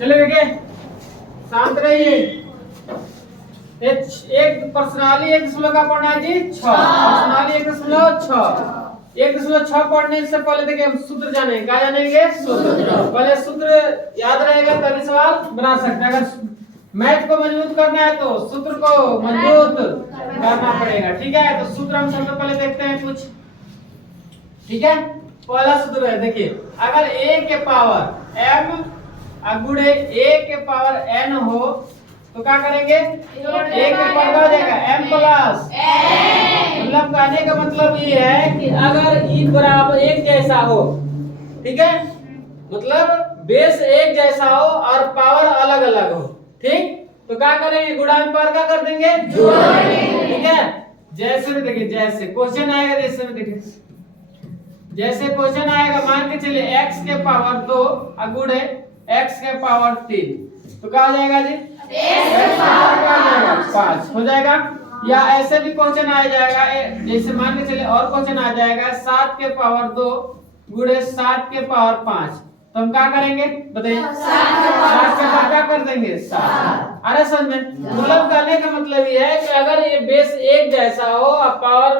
चले देखिए, शांत रहिए। एक प्रश्नावली 1 का पढ़ना है जी 6। प्रश्नावली 1.6 पढ़ने से पहले देखिए हम सूत्र जानेंगे। क्या जानेंगे? सूत्र। पहले सूत्र याद रहेगा तभी सवाल बना सकते हैं। अगर मैथ को मजबूत करना है तो सूत्र को मजबूत करना पड़ेगा। ठीक है, तो सूत्र हम सबसे पहले देखते हैं कुछ। ठीक है, पहला सूत्र है देखिए, अगर a के पावर m गुणे a के पावर n हो तो क्या करेंगे? a के पावर क्या हो जाएगा? m प्लस मतलब कहने का मतलब ये है कि अगर e बराबर एक जैसा हो, ठीक है, मतलब बेस एक जैसा हो और पावर अलग अलग हो, ठीक, तो क्या करेंगे? गुणा में पावर क्या कर देंगे? जोड़ देंगे। ठीक है, जैसे में देखिए, जैसे क्वेश्चन आएगा, जैसे में देखिए, जैसे क्वेश्चन आएगा, मान के चलिए x के पावर 2 गुणे x के पावर 3, तो क्या हो जाएगा जी? x के पावर 5 हो जाएगा। या ऐसे भी क्वेश्चन आ जाएगा, जैसे मान के चलिए और क्वेश्चन आ जाएगा 7 के पावर 2 गुणे 7 के पावर 5, तो हम क्या करेंगे बताइए? 7 के पावर क्या कर देंगे? 7। अरे समझ में? मतलब कहने का मतलब ये है कि अगर ये बेस एक जैसा हो और पावर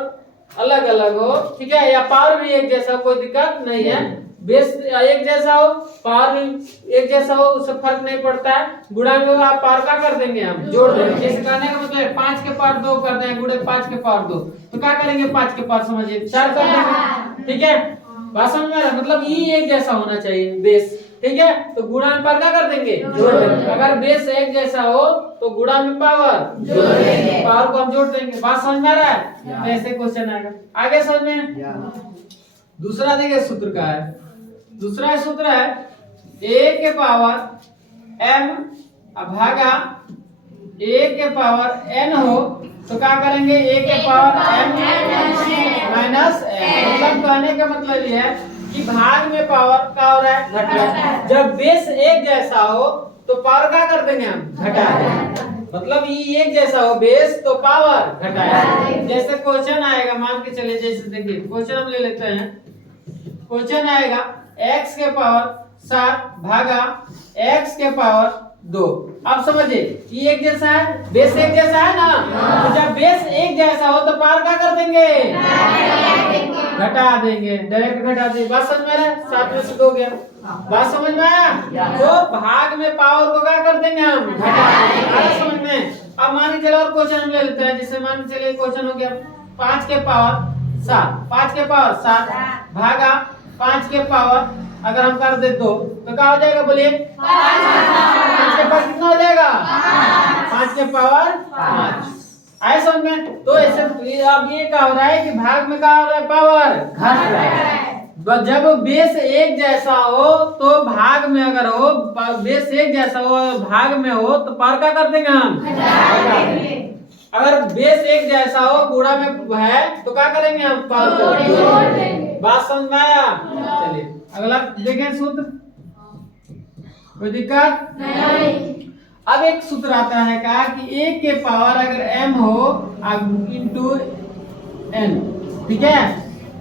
अलग अलग हो, ठीक है, या पावर भी एक जैसा, कोई दिक्कत नहीं है। बेस एक जैसा हो, पावर भी एक जैसा हो, उससे फर्क नहीं पड़ता है। गुणा में आप पावर का कर देंगे, हम जोड़ देंगे। जैसे कहने का मतलब 5 के पावर 2 कर दें गुणे 5 के पावर 2, तो क्या करेंगे? 5 के पावर समझिए 4 कर देंगे। ठीक है, बात समझ में आ रहा है? मतलब ई एक जैसा होना चाहिए बेस, ठीक है, तो गुणा में पावर क्या कर देंगे? जोड़ देंगे। अगर बेस एक जैसा हो तो गुणा में पावर जोड़ देंगे, पावर को हम जोड़ देंगे। बात समझ में आ रहा है? तो ऐसे क्वेश्चन आएगा। आगे समझ में? दूसरा देखिए सूत्र का है, दूसरा सूत्र है a के पावर m भागा a के पावर n हो तो क्या करेंगे? a के पावर m माइनस n। मतलब कहने का मतलब ये है कि भाग में पावर क्या हो रहा है? घट रहा है। जब बेस एक जैसा हो तो पावर क्या कर देंगे? हम घटा देंगे। मतलब ये एक जैसा हो बेस तो पावर घटाएंगे। जैसे क्वेश्चन आएगा, मान के चलिए, जैसे देखिए क्वेश्चन हम ले लेते हैं। क्वेश्चन आएगा x के पावर 7 भागा x के पावर 2। अब समझिए ये एक जैसा है, बेस एक जैसा है ना, तो जब बेस एक जैसा हो तो पावर क्या कर देंगे? घटा देंगे, डायरेक्ट घटा देंगे। बात समझ में आ रहा है? 7 में से 2 गया। बात समझ में आया? तो भाग में पावर को क्या कर देंगे? हम घटा देंगे। समझ में? अब मान के चलो और क्वेश्चन हम ले लेते हैं। जैसे मान के चलिए क्वेश्चन हो गया 5 के पावर 7, 5 के पावर 7 भागा 5 के पावर अगर हम कर दे 2 तो क्या हो जाएगा? बोलिए 5 के पावर कितना हो जाएगा? 5 के पावर 5। आए समझ में? तो ऐसे अब ये क्या हो रहा है कि भाग में क्या हो रहा है? पावर घट रहा है। जब बेस एक जैसा हो तो भाग में अगर हो, बेस एक जैसा हो भाग में हो तो पावर क्या कर देंगे? हम अगर बेस एक जैसा हो गुणा में है तो क्या करेंगे? हम पावर जोड़ देंगे। बात समझ में आया? चलिए अगला देखें सूत्र, कोई दिक्कत नहीं। अब एक सूत्र आता है कहा कि a के पावर अगर m हो इंटू n, ठीक है,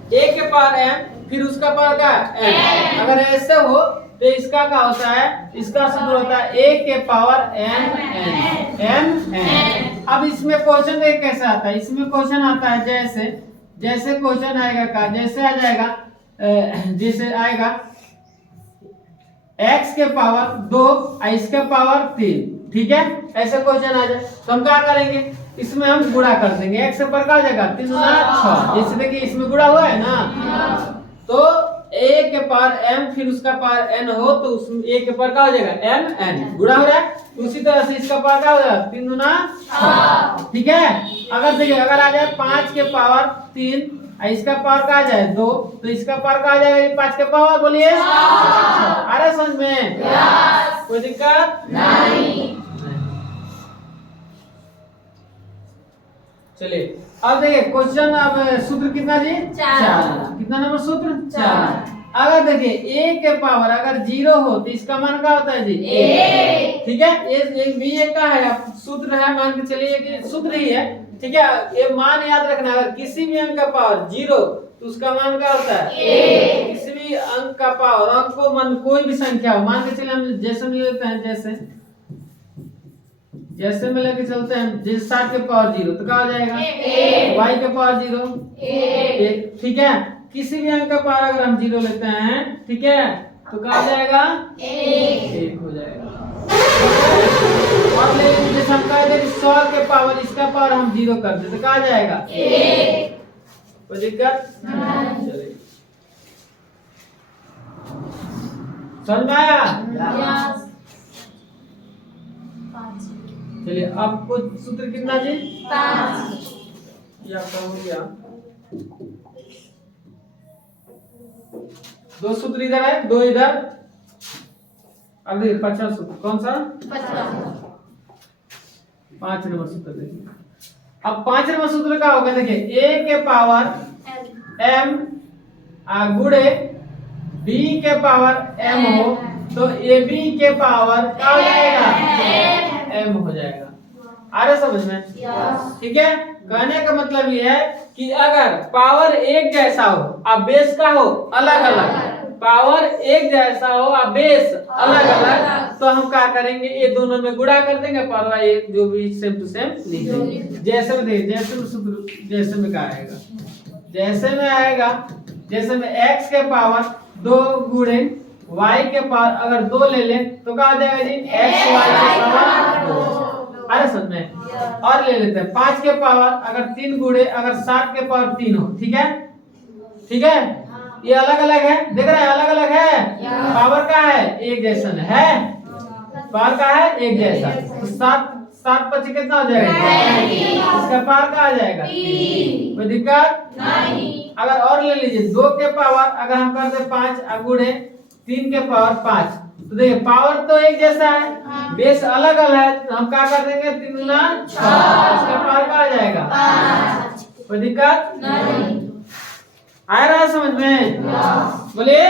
a के पावर m फिर उसका पावर का n, अगर ऐसे हो तो इसका क्या होता है? इसका सूत्र होता है a के पावर m n। अब इसमें क्वेश्चन देख कैसे आता है? इसमें क्वेश्चन आता है जैसे क्वेश्चन आएगा का, जैसे आ जाएगा, जैसे आएगा x के पावर 2 और इसके पावर 3, ठीक है, ऐसे क्वेश्चन आ जाए तो हम क्या करेंगे? इसमें हम गुणा कर देंगे। x पर क्या हो जाएगा? 3 गुना 6। जैसे देखिए इसमें गुणा हुआ है ना, तो a के पावर m फिर उसका पावर n हो तो उस a के पावर क्या हो जाएगा? m n गुणा हो रहा है। उसी तरह से इसका पावर क्या हो जाएगा? 3 गुना 6, ठीक है। अगर देखिए अगर आ जाए 5 के पावर 3 इसका पावर का आ जाए 2 तो इसका पावर का आ जाएगा 5 के पावर, बोलिए अरे समझ में? कोई दिक्कत नहीं। चलिए अब देखिए क्वेश्चन, अब सूत्र कितना जी? 4। कितना नंबर सूत्र? 4। अगर देखिए a के पावर अगर 0 हो तो इसका मान क्या होता है जी? a, ठीक है, एक भी एक का है सूत्र है, मान के चलिए कि सूत्र ही है, ठीक है। ये मान याद रखना, अगर किसी भी अंक का पावर 0 तो उसका मान क्या होता है? a। किसी भी भी अंक का पावर, अंक को मान कोई भी संख्या हो, मान के चलिए हम जैसे में लेते हैं, जैसे में लेके चलते हैं, जैसे 7 के पावर 0 तो क्या हो जाएगा, y के पावर 0 1, ठीक है। किसी भी अंक का पावर अगर हम 0 लेते हैं, ठीक है, तो क्या हो जाएगा, 1 हो जाएगा। और लेकिन जैसे हम कह दे 100 के पावर, इसका पावर हम 0 कर दे तो क्या आ जाएगा, 1। कोई दिक्कत नहीं, चलिए समझ में आया। चलिए अब कुछ सूत्र कितना जी, 5 या कम हो गया। 2 सूत्र इधर है, 2 इधर। अब देखिए 50 सूत्र, कौन सा, 5 नंबर सूत्र देखिए। अब 5 नंबर सूत्र का होगा, देखिए a के पावर m गुणे b के पावर m हो तो ab के पावर क्या हो जाएगा, m हो जाएगा। आ रहा समझ में, ठीक है। कहने का मतलब ये है कि अगर पावर एक जैसा हो अब बेस का हो अलग अलग, पावर एक जैसा हो अब बेस अलग अलग, तो हम क्या करेंगे, ये दोनों में गुणा कर देंगे, पावर एक जो भी सेम टू सेम लिख देंगे। जैसे में देखिए, जैसे में क्या आएगा, जैसे में आएगा, जैसे में x के पावर 2 गुणे y के पावर अगर 2 ले लें तो क्या आ जाएगा जी, x y के पावर 2। अरे समझ में। और ले लेते हैं 5 के पावर अगर 3 गुणे अगर 7 के पावर 3 हो, ठीक है, ठीक है। ये अलग अलग है, देख रहे हैं अलग अलग है, पावर का है एक जैसा है, पावर का है एक जैसा, तो 7 5 कितना हो जाएगा, इसका पावर का आ जाएगा 3। कोई दिक्कत नहीं। अगर और ले लीजिए 2 के पावर अगर हम करते 5 गुणे 3 के पावर 5, तो देखिए पावर तो एक जैसा है, बेस अलग अलग है, तो हम क्या कर देंगे, 3 गुना 6, इसका पावर का आ जाएगा 5। कोई दिक्कत नहीं। आ रहा है समझ में, बोलिए।